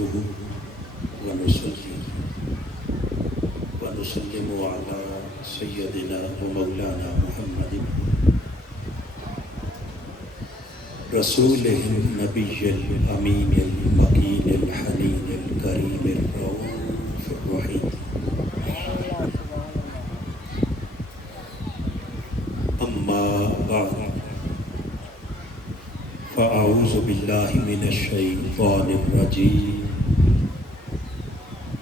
نحمده ونصلي ونسلم على سيدنا ومولانا محمد رسوله النبي الأمين المكين الحنين الكريم الرؤوف الرحيم. أما بعد فأعوذ بالله من الشيطان الرجيم.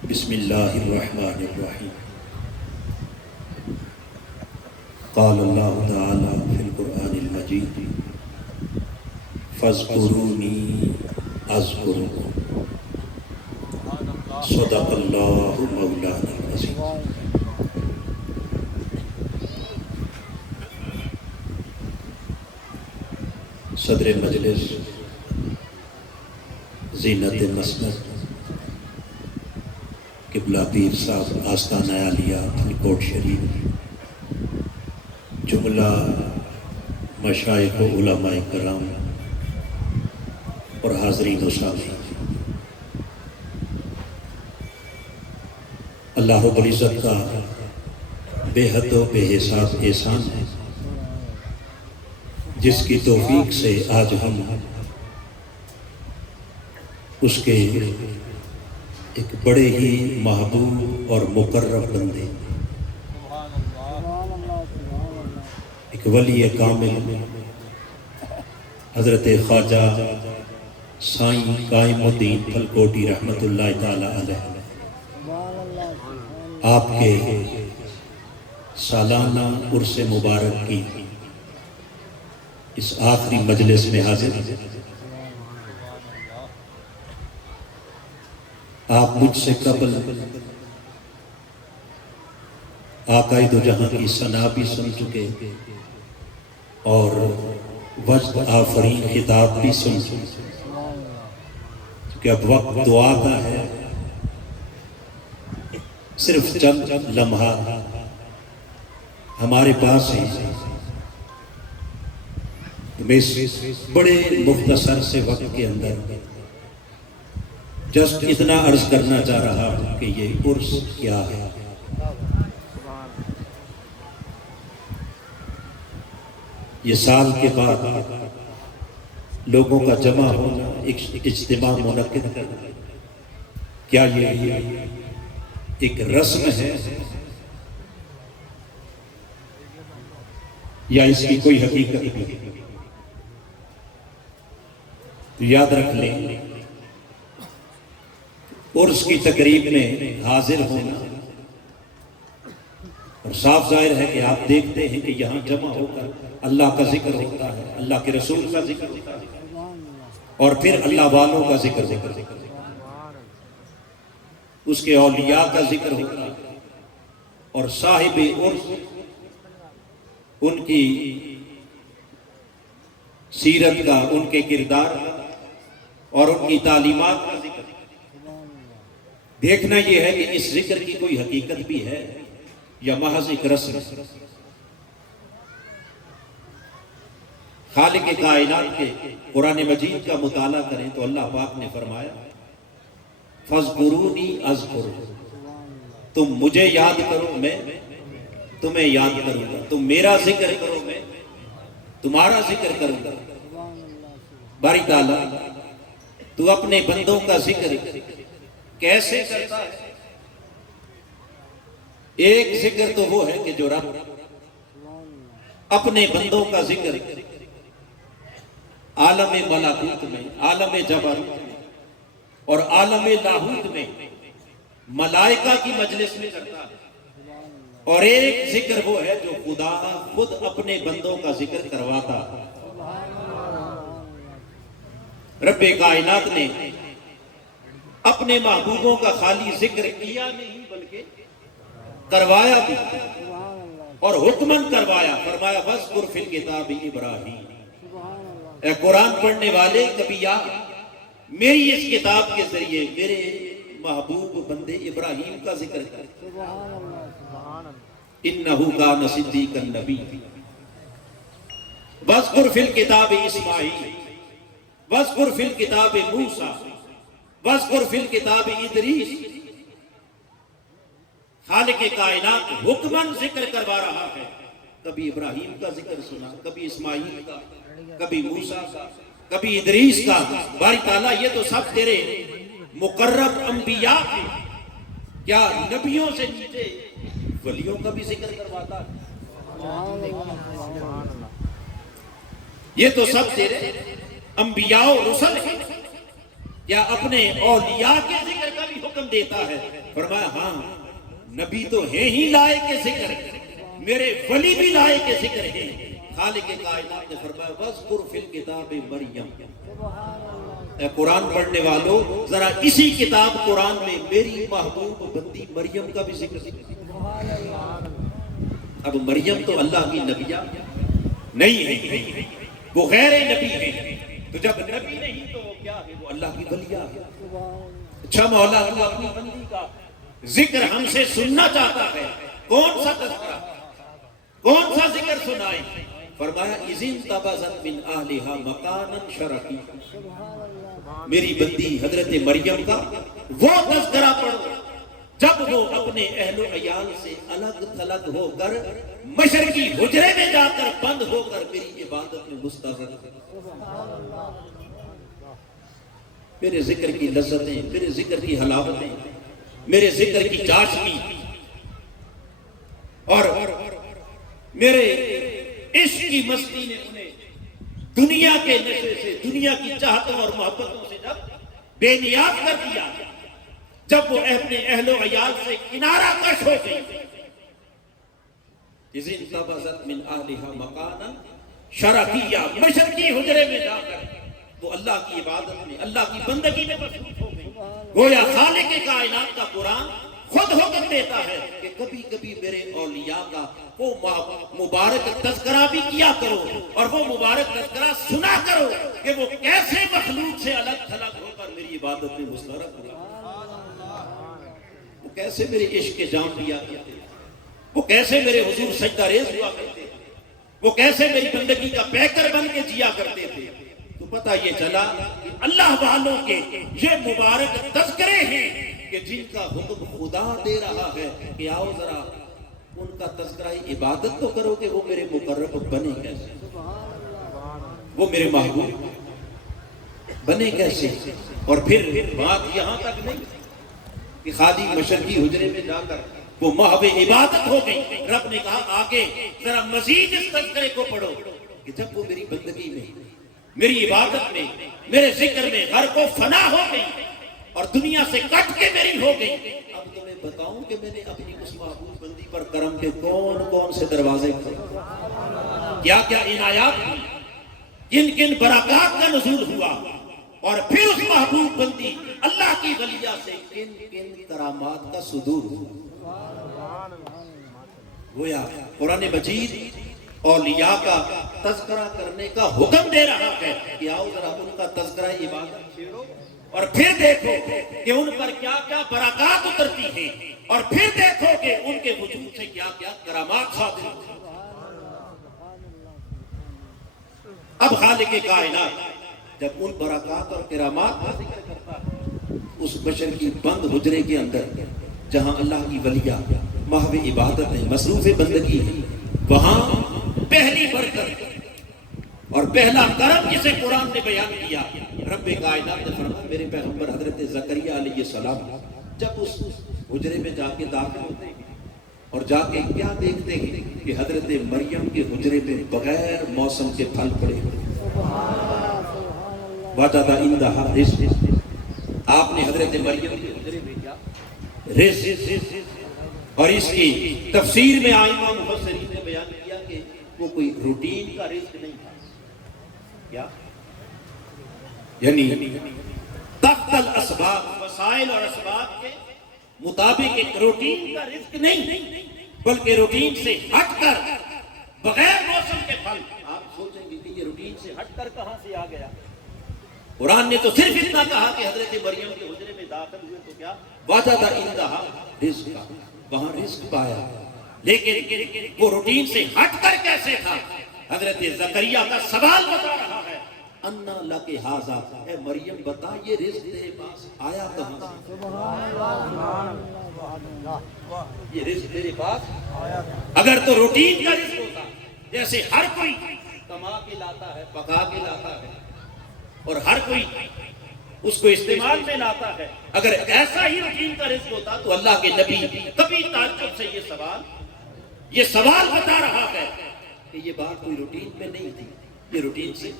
بسم الله الرحمن الرحيم. قال الله تعالى في القرآن المجيد: فاذكروني أذكركم. صدق الله مولانا العظيم. صدر مجلس زینت مسند قبلہ پیر صاحب آستانہ عالیہ پھلکوٹ شریف، جملہ مشائخ و علماء کرام اور حاضرین و سامعین، اللہ رب العزت کا بے حد و بے حساب احسان ہے جس کی توفیق سے آج ہم اس کے ایک بڑے ہی محبوب اور مقرب بندے، ایک ولی کامل حضرت خواجہ سائیں قائم الدین پھلکوٹی رحمت اللہ تعالی علیہ، آپ کے سالانہ عرس مبارک کی اس آخری مجلس میں حاضر ہیں۔ آپ مجھ سے قبل آقائے دو جہاں کی ثنا بھی سن چکے اور وجد آفرین خطاب بھی سن چکے، کہ اب وقت دعا کا ہے۔ صرف چند لمحات ہمارے پاس ہیں، میں اس بڑے مختصر سے وقت کے اندر جسٹ اتنا عرض کرنا چاہ رہا ہوں کہ یہ عرس کیا ہے۔ یہ سال کے بعد لوگوں کا جمع ہونا، اجتماع منعقد کرنا، کیا یہ ایک رسم ہے یا اس کی کوئی حقیقت بھی ہے؟ تو یاد رکھ لیں، عرس کی تقریب میں حاضر ہونا، اور صاف ظاہر ہے کہ آپ دیکھتے ہیں کہ یہاں جمع ہو کر اللہ کا ذکر ہوتا ہے، اللہ کے رسول کا ذکر ہوتا ہے، اور پھر اللہ والوں کا ذکر اس کے اولیاء کا ذکر ہوتا ہے، اور صاحب عرس ان کی سیرت کا، ان کے کردار اور ان کی تعلیمات کا ذکر۔ دیکھنا یہ ہے کہ اس ذکر کی کوئی حقیقت بھی ہے یا محض ایک رسم۔ خالق کائنات کے قرآن مجید کا مطالعہ کریں تو اللہ پاک نے فرمایا: فَاذْكُرُونِي أَذْكُرْكُمْ، تم مجھے یاد کرو، میں تمہیں یاد کروں گا، تم میرا ذکر کرو، میں تمہارا ذکر کروں گا۔ باری تعالیٰ تو اپنے بندوں کا ذکر کیسے کرتا ہے؟ ایک ذکر تو وہ ہے کہ جو رب اپنے بندوں کا ذکر عالم ملکوت میں، عالم جبروت میں اور عالم لاہوت میں ملائکہ کی مجلس میں کرتا ہے، اور ایک ذکر وہ ہے جو خدا خود اپنے بندوں کا ذکر کرواتا ہے۔ رب کائنات نے اپنے محبوبوں کا خالی ذکر کیا نہیں بلکہ کروایا بھی، اور حکمن کروایا۔ فرمایا: وَاذْكُرْ فِي الْكِتَابِ إِبْرَاهِيمَ، اے قرآن پڑھنے والے کبھی یاد میری اس کتاب کے ذریعے میرے محبوب بندے ابراہیم کا ذکر کر۔ انہو کان صدیقا نبی، وَاذْكُرْ فِي الْكِتَابِ إِسْمَاعِیلَ، وَاذْكُرْ فِي الْكِتَابِ مُوسَى وَاذْكُرْ فِي الْكِتَابِ ادریس، خالق کائنات حکمن ذکر کروا رہا ہے. کبھی ابراہیم کا ذکر سنا، کبھی اسماعیل کا، کبھی موسیٰ کا، کبھی ادریس کا. باری تعالیٰ یہ تو سب تیرے مقرب انبیاء ہیں، کیا نبیوں سے نیچے ولیوں کا بھی ذکر کرواتا ہے؟ یہ تو سب تیرے انبیاء و رسل ہیں، کیا اپنے اولیاء کے ذکر کا بھی حکم دیتا ہے؟ فرمایا ہاں، نبی تو ہیں ہی لائق کے ذکر، میرے ولی بھی لائق کے ذکر ہیں. خالق کائنات نے فرمایا وَاذْكُرْ فِي الْكِتَابِ مریم. اے قرآن پڑھنے والوں، ذرا اسی کتاب قرآن میں میری محبوب بندی مریم کا بھی ذکر. اب مریم تو اللہ کی نبیہ نہیں ہے، وہ غیر نبی ہے. تو جب نبی نہیں تو وہ کیا ہے؟ وہ اللہ کی ولیہ ہے. اچھا مولا تو اپنی بندی کا ذکر ہم سے سننا چاہتا ہے، کون سا تذکرہ، کون سا ذکر سنائیں؟ فرمایا اِذِ انتبذت من اہلها مکانا شرفا. میری بندی حضرت مریم کا وہ تذکرہ پڑھو جب وہ اپنے اہل و عیال سے الگ تھلگ ہو کر مشرقی حجرے میں جا کر بند ہو کر میری عبادت میں مستغرق ہے. میرے ذکر کی لذتیں، میرے ذکر کی حلاوتیں، میرے ذکر کی چاشنی اور میرے عشق کی مستی نے انہیں دنیا کے نشے سے، دنیا کی چاہتوں اور محبتوں سے جب بے نیاز کر دیا، جب وہ اپنے اہل و عیال سے کنارہ کش ہو گئی. اِذِ انتبذت من اہلها مکانا شرفیہ، مشرقی حجرے میں جا کر وہ اللہ کی عبادت میں، اللہ کی بندگی میں مصروف ہو گئی. گویا خالق کائنات کا قرآن خود حکم دیتا ہے کہ کبھی کبھی میرے اولیاء کا وہ مبارک تذکرہ بھی کیا کرو، اور وہ مبارک تذکرہ سنا کرو کہ وہ کیسے مخلوق سے الگ تھلگ ہو کر میری عبادت میں مستغرق ہوا، وہ کیسے میرے عشق کے جام لیا کرتے، وہ کیسے میرے حضور سجدہ ریز ہوا کرتے، وہ کیسے میری بندگی کا پیکر بن کے جیا کرتے تھے. تو پتہ یہ چلا کہ اللہ والوں کے یہ مبارک تذکرے ہیں کہ جن کا حکم خدا دے رہا ہے کہ آؤ ذرا ان کا تذکرہ عبادت تو کرو کہ وہ میرے مقرب بنے کیسے، وہ میرے محبوب بنے کیسے. اور پھر بات یہاں تک نہیں کہ خالی مشرقی حجرے میں جا کر وہ محو عبادت ہو گئی. رب نے کہا آگے ذرا مزید اس تذکرے کو پڑھو کہ جب وہ میری بندگی میں، میری عبادت میں، میرے ذکر میں غرق و فنا ہو گئی اور دنیا سے کٹ کے میری ہو گئی، اب تمہیں بتاؤں کہ میں نے اپنی اس محبوب بندی پر کرم کے کون کون سے دروازے کھولے، کیا کیا عنایات ہوئی، کن کن برکات کا نزول ہوا، اور پھر اس محبوب بندی اللہ کی ولیہ سے کن کن کرامات کا صدور ہوا. گویا قرآن مجید اولیاء کا تذکرہ کرنے کا حکم دے رہا ہے کہ آؤ ذرا ان کا تذکرہ عبادت چھیڑو اور پھر دیکھو کہ ان پر کیا کیا برکات اترتی ہیں، اور پھر دیکھو کہ ان کے وجود سے کیا کیا کرامات صادر ہوتی ہیں. اب خالق کائنات جب ان برکات اور کرامات کا ذکر کرتا ہے اس بشر کی بند حجرے کے اندر جہاں اللہ کی ولیہ محو عبادت ہے، مصروف بندگی ہے، وہاں پہلی برکت اور پہلا کرم جسے قرآن نے بیان کیا، رب کائنات نے فرمایا میرے پیغمبر حضرت زکریا علیہ السلام جب اس حجرے میں جا کے داخل ہوتے ہیں اور جا کے کیا دیکھتے ہیں کہ حضرت مریم کے حجرے میں بغیر موسم کے پھل پڑے وَجَدَ عِندَهَا رِزْقًا. آپ نے حضرت مریم کے حجرے میں کیا رزق، اور اس کی تفسیر میں ائمہ مفسرین نے بیان کیا کہ وہ کوئی روٹین کا رزق نہیں تھا، کیا یعنی تحت الاسباب، وسائل اور اسباب کے مطابق ایک روٹین کا رزق نہیں، بلکہ روٹین سے ہٹ کر بغیر موسم کے پھل. آپ سوچیں گے کہ یہ روٹین سے ہٹ کر کہاں سے آ گیا؟ قرآن نے تو صرف اتنا کہا کہ حضرت مریم کے حجرے میں داخل ہوئے تو کیا وَجَدَ عِندَهَا رِزْقًا، وہاں رزق پایا. لیکن وہ روٹین سے ہٹ کر کیسے تھا؟ حضرت زکریا کا سوال بتا رہا ہے انا لک ھذا، اے مریم بتا یہ رزق تیرے پاس آیا کہاں سے؟ یہ رزق تیرے پاس اگر تو روٹین کا رزق ہوتا جیسے ہر کوئی کما کے لاتا ہے، پکا کے لاتا ہے اور ہر کوئی اس کو استعمال میں لاتا ہے، اگر ایسا ہی روٹین کا رزق ہوتا تو اللہ کے نبی کبھی تعجب سے یہ سوال بتا رہا ہے کہ یہ بات کوئی روٹین میں نہیں تھی، یہ روٹین سے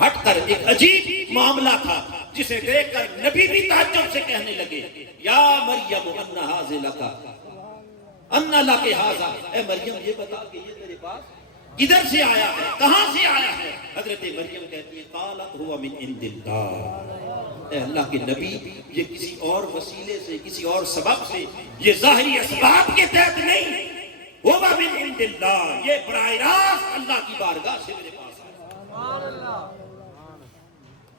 ہٹ کر ایک عجیب معاملہ تھا جسے دیکھ کر نبی بھی تعجب سے کہنے لگے یا مریم انا ھذا لک، انا لک ھذا، اے مریم یہ بتا کہ یہ تیرے پاس کدھر سے آیا ہے، کہاں سے آیا ہے؟ حضرت مریم کہتی ہے قالت هو من عند اللہ، اے اللہ کے نبی یہ کسی اور وسیلے سے، کسی اور سبب سے، یہ ظاہری اسباب کے تحت نہیں، هو من عند اللہ، یہ براہ راست اللہ کی بارگاہ سے میرے پاس آیا،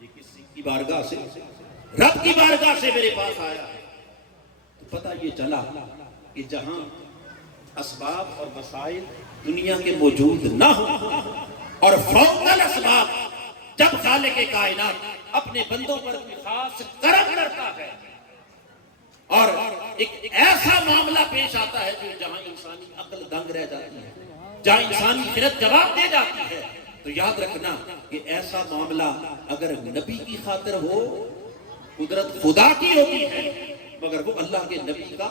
یہ کسی کی بارگاہ سے، رب کی بارگاہ سے میرے پاس آیا ہے۔ تو پتہ یہ چلا کہ جہاں اسباب اور وسائل دنیا کے موجود نہ ہو اور فوق الاسباب جب خالق کائنات اپنے بندوں پر خاص کرم کرتا ہے اور ایک ایسا معاملہ پیش آتا ہے جو جہاں انسانی عقل دنگ رہ جاتی ہے، جہاں انسانی خرد جواب دے جاتی ہے، تو یاد رکھنا کہ ایسا معاملہ اگر نبی کی خاطر ہو قدرت خدا کی ہوتی ہے، مگر وہ اللہ کے نبی کا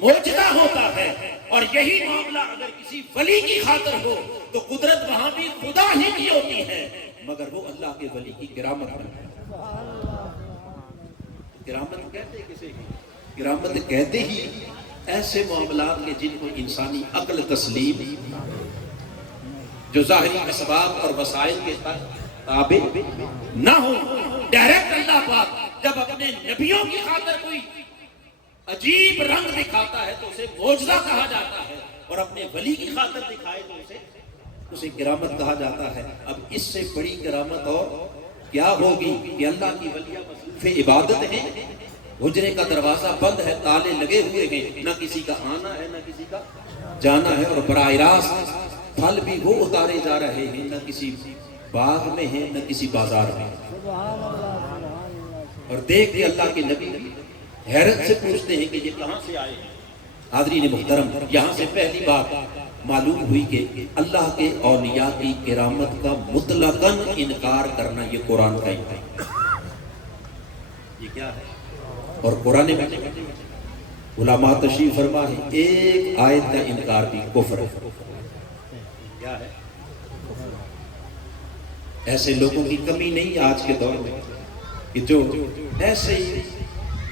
معجزہ ہوتا ہے، اور یہی معاملہ اگر کسی ولی کی خاطر ہو تو قدرت وہاں بھی خدا ہی کی ہوتی ہے، مگر وہ اللہ کے ولی کی کرامت ہے۔ کرامت کہتے کسے کی؟ کرامت کہتے ہی ایسے معاملات کے جن کو انسانی عقل تسلیم، جو ظاہری اسباب اور وسائل کے تابع نہ ہو۔ ڈائریکٹ اللہ پاک جب اپنے نبیوں کی خاطر کوئی عجیب رنگ دکھاتا ہے تو اسے معجزہ کہا جاتا ہے، اور اپنے ولی کی خاطر دکھائے تو اسے کرامت کہا جاتا ہے۔ اب اس سے بڑی کرامت اور کیا ہوگی کہ اللہ کی ولیاں مصروف عبادت ہیں، حجرے کا دروازہ بند ہے، تالے لگے ہوئے ہیں، نہ کسی کا آنا ہے نہ کسی کا جانا ہے، اور براہ راست پھل بھی وہ اتارے جا رہے ہیں، نہ کسی باغ میں ہیں نہ کسی بازار میں۔ اور دیکھ کے اللہ کے نبی حیرت سے پوچھتے ہیں کہ یہ کہاں سے آئے ہیں۔ حاضرین محترم، یہاں سے پہلی بات معلوم ہوئی کہ اللہ کے اولیاء کی کرامت کا مطلقاً انکار کرنا یہ قرآن کا انکار، یہ کیا ہے؟ اور قرآن میں علماء تشریح فرما ہے ایک آیت کا انکار بھی کفر ہے۔ کیا ہے؟ ایسے لوگوں کی کمی نہیں آج کے دور میں کہ جو ایسے ہی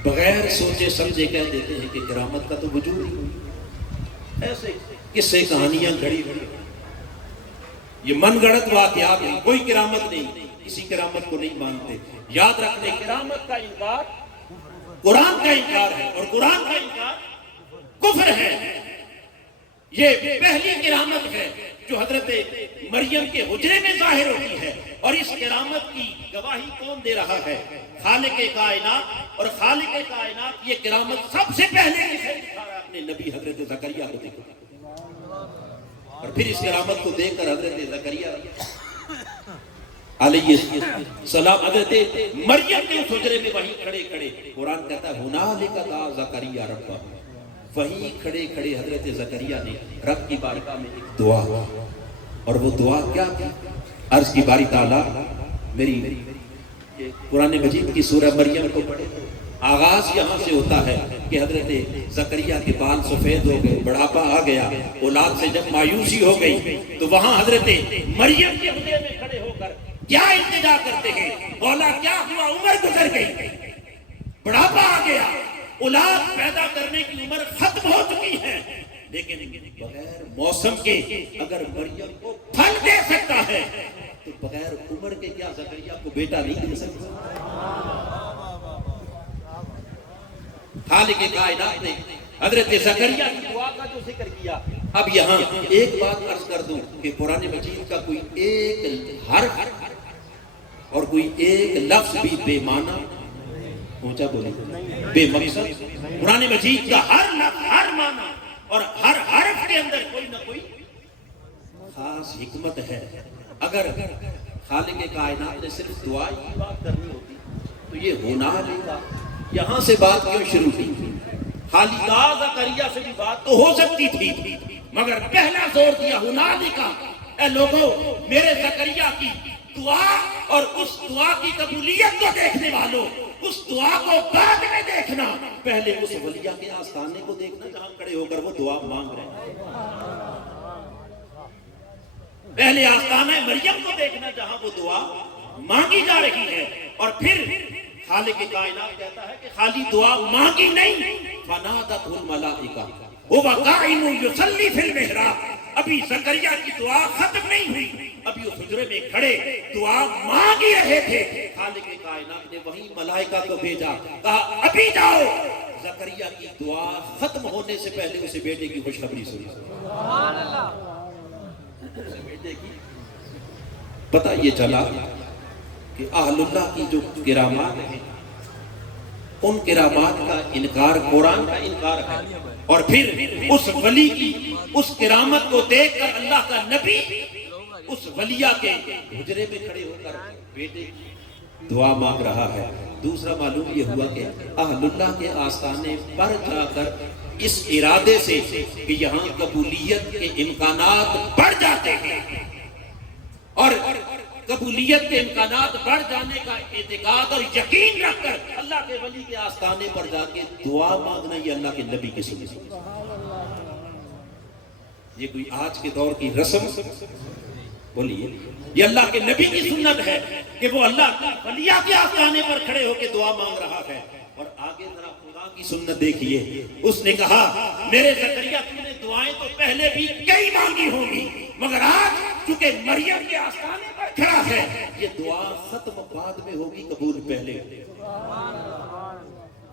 بغیر سوچے سمجھے کہہ دیتے ہیں کہ کرامت کا تو وجود ہی نہیں، ایسے قصے کہانیاں گھڑی گھڑی، یہ من گڑت واقعات ہیں، کوئی کرامت نہیں، کسی کرامت کو نہیں مانتے۔ یاد رکھنے کرامت کا انکار قرآن کا انکار ہے، اور قرآن کا انکار کفر ہے۔ یہ پہلی کرامت ہے جو حضرت مریم کے حجرے میں ظاہر ہوتی ہے، اور اس کرامت کی گواہی کون دے رہا ہے؟ خالق کائنات، اور خالق کائنات یہ کرامت سب سے پہلے کسے دکھا رہا ہے؟ اپنے نبی حضرت زکریا کو دکھا، اور پھر اس کرامت کو دیکھ کر حضرت زکریا علیہ السلام حضرت مریم کے اس حجرے میں وہیں کھڑے کھڑے، قرآن کہتا ہے ہنالک دعا زکریا ربہ، وہیں کھڑے کھڑے حضرت زکریا نے رب کی بارگاہ میں ایک دعا، اور وہ دعا کیا تھی؟ عرض کی باری تعالیٰ میری قرآن مجید کی سورہ مریم کو پڑھے، آغاز یہاں سے ہوتا ہے کہ حضرت زکریا کے بال سفید ہو گئے، بڑھاپا آ گیا، اولاد سے جب مایوسی ہو گئی تو وہاں حضرت مریم کے حجرے میں کھڑے ہو کر کیا التجا کرتے ہیں؟ مولا کیا ہوا؟ عمر گزر گئی، بڑھاپا آ گیا، اولاد پیدا کرنے کی عمر ختم ہو چکی ہے، لیکن بغیر موسم کے اگر مریم کو پھل دے سکتا ہے تو بغیر عمر کے کیا زکریا کو بیٹا نہیں دے سکتا؟ خالق کائنات نے حضرت زکریا کی دعا کا جو ذکر کیا۔ اب یہاں ایک بات عرض کر دوں کہ قرآن مجید کا کوئی ایک حرف اور کوئی ایک لفظ بھی بے معنی، اونچا بولے، بے مقصد، قرآن مجید کا ہر لفظ، ہر معنی اور ہر حرف کے اندر کوئی نہ کوئی خاص حکمت ہے۔ اگر خالق کائنات نے صرف دعا کی بات کرنی ہوتی تو یہ ہونا لگا یہاں سے بات کیوں شروع کی؟ خالدہ زکریا سے بھی بات تو ہو سکتی تھی مگر پہلا زور دیا ہنالکا، اے لوگوں میرے زکریا کی دعا اور اس دعا کی قبولیت کو دیکھنے والوں، اس دعا کو بعد میں دیکھنا، پہلے اس ولیہ کے آستانے کو دیکھنا جہاں کھڑے ہو کر وہ دعا مانگ رہے ہیں، پہلے آستانہ مریم کو دیکھنا جہاں وہ دعا مانگی جا رہی ہے، اور پھر خالق کائنات کہتا ہے کہ خالی دعا مانگی نہیں، فنادت الملائکہ وہ قائم یصلی فی المحراب، ابھی زکریا کی دعا ختم نہیں ہوئی، ابھی اس حجرے میں کھڑے دعا مانگ ہی رہے تھے، خالق کائنات نے وہی ملائکہ کو بھیجا، کہا ابھی جاؤ زکریا کی دعا ختم ہونے سے پہلے اسے بیٹے کی خوشخبری سنی۔ سبحان اللہ۔ اسے بیٹے کی پتہ یہ چلا کہ اہل اللہ کی جو کرامات ہیں ان کرامات کا انکار قرآن کا انکار ہے، اور پھر اس ولی کی اس کرامت کو دیکھ کر اللہ کا نبی اس ولیہ کے حجرے میں کھڑے ہو کر بیٹے کی دعا مانگ رہا ہے۔ دوسرا معلوم یہ ہوا کہ اہل اللہ کے آستانے پر جا کر اس ارادے سے کہ یہاں قبولیت کے امکانات بڑھ جاتے ہیں، اور قبولیت کے امکانات بڑھ جانے کا اعتقاد اور یقین رکھ کر اللہ کے ولی کے آستانے پر جا کے دعا مانگنا یہ اللہ کے نبی کی سنت ہے۔ یہ کوئی آج کے دور کی رسم بولیے، یہ اللہ کے نبی کی سنت ہے کہ وہ اللہ کے ولیہ کے آستانے پر کھڑے ہو کے دعا مانگ رہا ہے۔ اور آگے ذرا خدا کی سنت دیکھیے، اس نے کہا میرے زکریا تم نے دعائیں تو پہلے بھی کئی مانگی ہوں گی مگر آج چونکہ مریم کے آستانے پر کھڑا ہے یہ دعا ختم بعد میں ہوگی قبول پہلے۔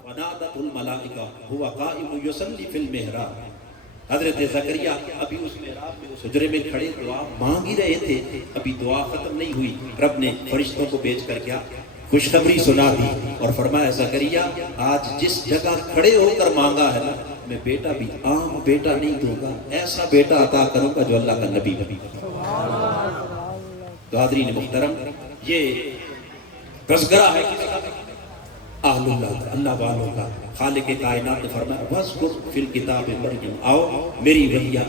فنادت الملائکہ هو قائم یصلی فی المحراب، حضرت زکریا ابھی اس محراب میں اس حجرے میں کھڑے دعا مانگ ہی رہے تھے، ابھی دعا ختم نہیں ہوئی، رب نے فرشتوں کو بھیج کر کیا خوشخبری سنا دی اور فرمایا زکریا آج جس جگہ کھڑے ہو کر مانگا ہے نا میں بیٹا بھی عام بیٹا نہیں دوں گا، ایسا بیٹا عطا کروں گا جو اللہ کا نبی بنے۔ تو حاضرین محترم یہ تذکرہ ہے اہل اللہ کا، اللہ والوں کا۔ خالق کائنات نے فرمایا وَاذْكُرْ فِي الْكِتَابِ مریم، آؤ میری ولیہ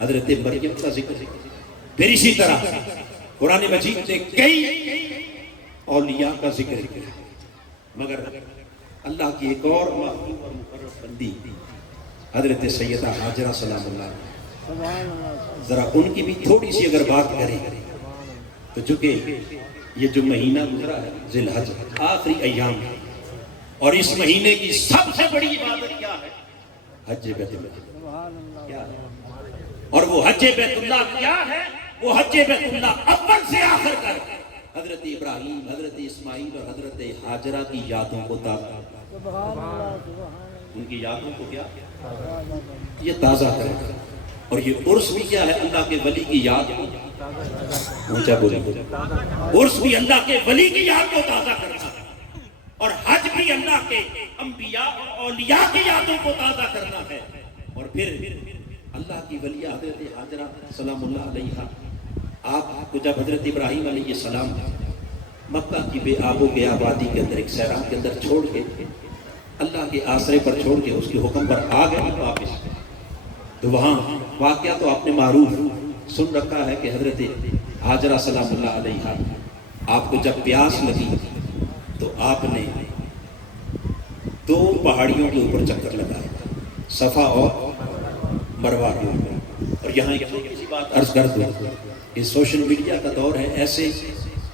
حضرت مریم کا ذکر۔ پھر اسی طرح قرآن مجید نے کئی اولیاء کا ذکر کیا، مگر اللہ کی ایک اور محبوب اور مقرب بندی حضرت سیدہ ہاجرہ سلام اللہ، ذرا ان کی بھی تھوڑی سی اگر بات کریں تو چونکہ یہ جو مہینہ گزرا ہے ذی الحج آخری ایام، اور اس مہینے کی سب سے بڑی عبادت کیا ہے؟ حج بیت اللہ کیا ہے؟ اور وہ حج بیت اللہ کیا ہے؟ وہ حج بیت اللہ اول سے آخر کر حضرت ابراہیم، حضرت اسماعیل اور حضرت ہاجرہ کی یادوں کو تازہ، ان کی یادوں کو کیا یہ تازہ کرے، اور یہ عرس بھی کیا ہے؟ اللہ کے ولی کی یاد کو اونچا بولے، عرس بھی اللہ کے ولی کی یاد کو تازہ کرنا ہے، اور حج بھی اللہ کے انبیاء اور اولیاء کی یادوں کو تازہ کرنا ہے۔ اور پھر اللہ کی ولیہ حضرت ہاجرہ سلام اللہ علیہا، آپ کو جب حضرت ابراہیم علیہ السلام مکہ کی بے آب و بے آبادی کے اندر ایک سیراب کے اندر چھوڑ کے اللہ کے آسرے پر چھوڑ کے اس کے حکم پر آ گئے واپس، تو وہاں واقعہ تو آپ نے معروف سن رکھا ہے کہ حضرت ہاجرہ سلام اللہ علیہا آپ کو جب پیاس لگی تو آپ نے دو پہاڑیوں کے اوپر چکر لگایا، صفا اور مروہ کے اوپر۔ اور یہاں ایک چھوٹی سی بات عرض کر دوں کہ سوشل میڈیا کا دور ہے، ایسے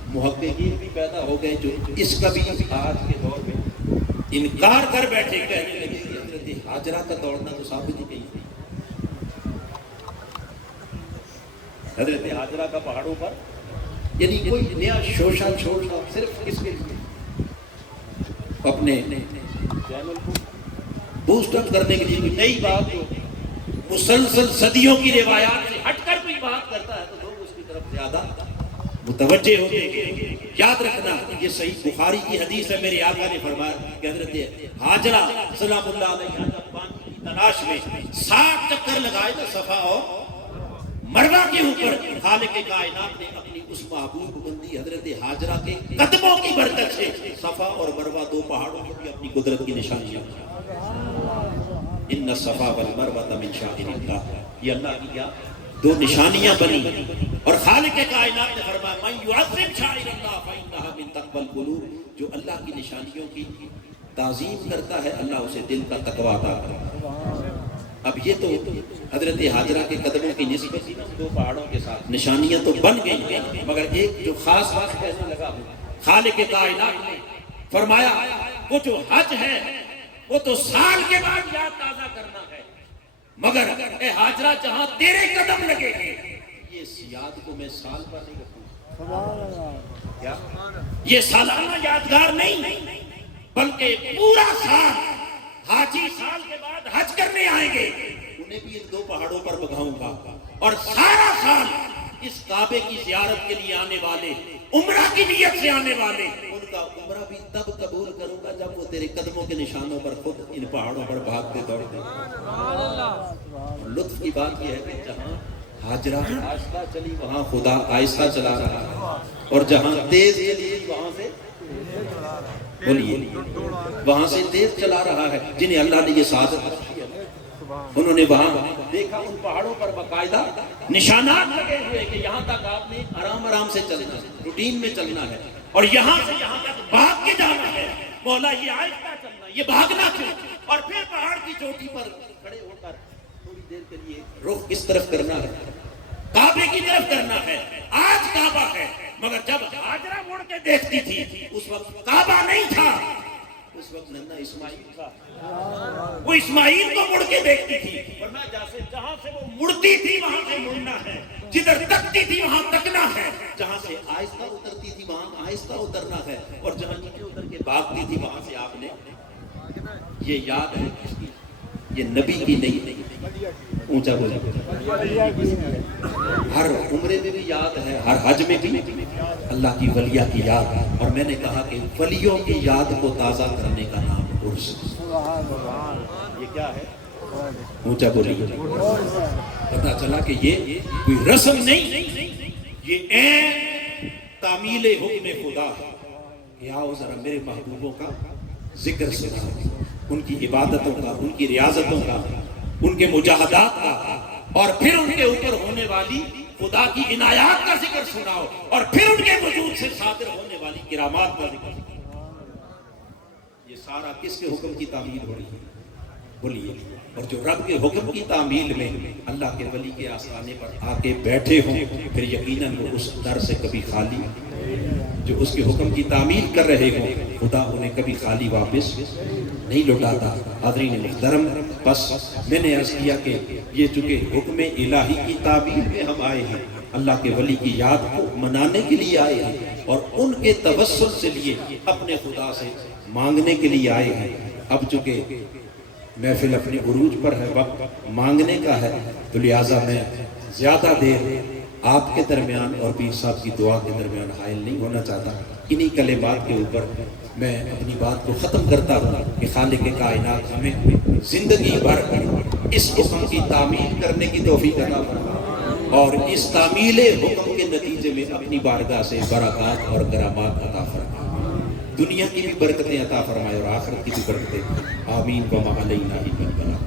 محققین بھی پیدا ہو گئے جو اس کا بھی آج کے دور میں انکار کر بیٹھے، کہنے لگے کہ حضرت ہاجرہ کا دوڑنا تو ثابت ہی نہیں، حضرت ہاجرہ کا پہاڑوں پر یعنی کوئی نیا شوشہ چھوڑ کر صرف کس کے لیے اپنے چینل کو بوسٹ اپ کرنے کے لیے کوئی نئی بات جو مسلسل صدیوں کی روایات سے ہٹ کر کوئی بات کرتا ہے تو لوگ اس کی طرف زیادہ متوجہ ہوتے ہیں۔ یاد رکھنا یہ صحیح بخاری کی حدیث ہے، میرے آقا نے فرمایا کہ حضرت ہاجرہ سلام اللہ علیہا جب پانی کی تلاش میں 7 چکر لگائے تو صفا اور مروہ کے اوپر خالق کائنات نے اپنی اس محبوب بندی حضرت حاجرہ کے قدموں کی برکت سے صفا اور مروہ دو پہاڑوں میں بھی اپنی قدرت کی نشانیاں، ان الصفا والمروہ من شعائر اللہ، یہ اللہ کی کیا دو نشانیاں بنی، اور خالق کائنات نے فرمایا من یعظم شعائر اللہ فإنها من تقوی القلوب، جو اللہ کی نشانیوں کی تعظیم کرتا ہے اللہ اسے دل کا تقویٰ عطا کرتا ہے۔ اب یہ تو حضرت حاجرہ کے قدموں کی نسبت تھی نا دو پہاڑوں کے ساتھ، نشانیاں تو بن گئی، مگر ایک جو خاص بات کہنے لگا خالق کائنات نے فرمایا وہ جو حج ہے وہ تو سال کے بعد یاد تازہ کرنا ہے، مگر اے حاجرہ جہاں تیرے قدم لگے گے یہ یاد کو میں سال پر نہیں رکھوں گا، یہ سالانہ یادگار نہیں بلکہ پورا سال، حاجی سال کے بعد حج کرنے آئیں گے انہیں بھی ان دو پہاڑوں پر بگاؤں گا، اور سارا سال اس کعبے کی زیارت کے لیے آنے والے، عمرہ کی نیت سے آنے والے، ان کا عمرہ بھی تب قبول کروں گا جب وہ تیرے قدموں کے نشانوں پر خود ان پہاڑوں پر بھاگتے دوڑتے۔ لطف کی بات یہ ہے کہ جہاں حاجرہ آہستہ چلی وہاں خدا آہستہ چلا رہا ہے، اور جہاں تیز چلی وہاں سے بولیے وہاں سے تیز چلا رہا ہے، جنہیں اللہ نے یہ سعادت بخشی ہے انہوں نے وہاں دیکھا ان پہاڑوں پر باقاعدہ نشانات لگے ہوئے کہ یہاں تک آپ نے آرام آرام سے چلنا ہے، روٹین میں چلنا ہے، اور یہاں سے یہاں تک بھاگ کے جانا ہے، مولا یہ آہستہ چلنا، یہ بھاگنا کیوں، اور پھر پہاڑ کی چوٹی پر کھڑے ہو کر تھوڑی دیر کے لیے رخ کس طرف کرنا ہے، کعبے کی طرف کرنا ہے۔ آج کعبہ ہے مگر جب حاجرہ مڑ کے دیکھتی تھی اس وقت کعبہ نہیں تھا، اس وقت ننھا اسماعیل تھا، وہ اسماعیل کو مڑ کے دیکھتی تھی، ورنہ جہاں سے وہ مڑتی تھی وہاں سے مڑنا ہے، جدھر تکتی تھی وہاں تکنا ہے، جہاں سے آہستہ اترتی تھی وہاں آہستہ اترنا ہے، اور جہاں نیچے اتر کے بھاگتی تھی وہاں سے آپ نے، یہ یاد ہے کس کی؟ یہ نبی کی نہیں، اونچا بولے، ہر عمرے میں بھی یاد ہے، ہر حج میں بھی اللہ کی ولیہ کی یاد، اور میں نے کہا کہ ولیوں کی یاد کو تازہ کرنے کا نام عرس، یہ کیا ہے؟ اونچا بولے، پتا چلا کہ یہ کوئی رسم نہیں، یہ عین تعمیل حکم خدا ہے کہ آؤ ذرا میرے محبوبوں کا ذکر سنا، ان کی عبادتوں کا، ان کی ریاضتوں کا، ان کے مجاہدات کا، اور پھر ان کے اوپر ہونے والی خدا کی عنایات کا ذکر سناؤ، اور پھر ان کے وجود سے صادر ہونے والی کرامات کا ذکر سناؤ۔ یہ سارا کس کے حکم کی تعمیل ہو رہی ہے؟ بولیے، اور جو رب کے حکم کی تعمیل میں اللہ کے ولی کے آستانے پر آ کے بیٹھے ہوں پھر یقیناً وہ اس در سے کبھی خالی، جو اس کے حکم کی تعمیل کر رہے ہوں خدا انہیں کبھی خالی واپس نہیں لوٹاتا۔ حاضرین محترم، بس میں نے عرض کیا کہ یہ چونکہ حکم الہی کی تعمیل میں ہم آئے ہیں، اللہ کے ولی کی یاد کو منانے کے لیے آئے ہیں، اور ان کے توسل سے لیے اپنے خدا سے مانگنے کے لیے آئے ہیں۔ اب چونکہ محفل اپنے عروج پر ہے، وقت مانگنے کا ہے، تو لہٰذا میں زیادہ دیر آپ کے درمیان اور پیر صاحب کی دعا کے درمیان حائل نہیں ہونا چاہتا۔ انہی کلمات کے اوپر میں اپنی بات کو ختم کرتا ہوں کہ خالق کائنات ہمیں زندگی بھر اس حکم کی تعمیل کرنے کی توفیق عطا فرمائے، اور اس تعمیل حکم کے نتیجے میں اپنی بارگاہ سے برکات اور کرامات عطا فرمائے، دنیا کی بھی برکتیں عطا فرمائے اور آخرت کی بھی برکتیں، آمین وما علینا الا البلاغ۔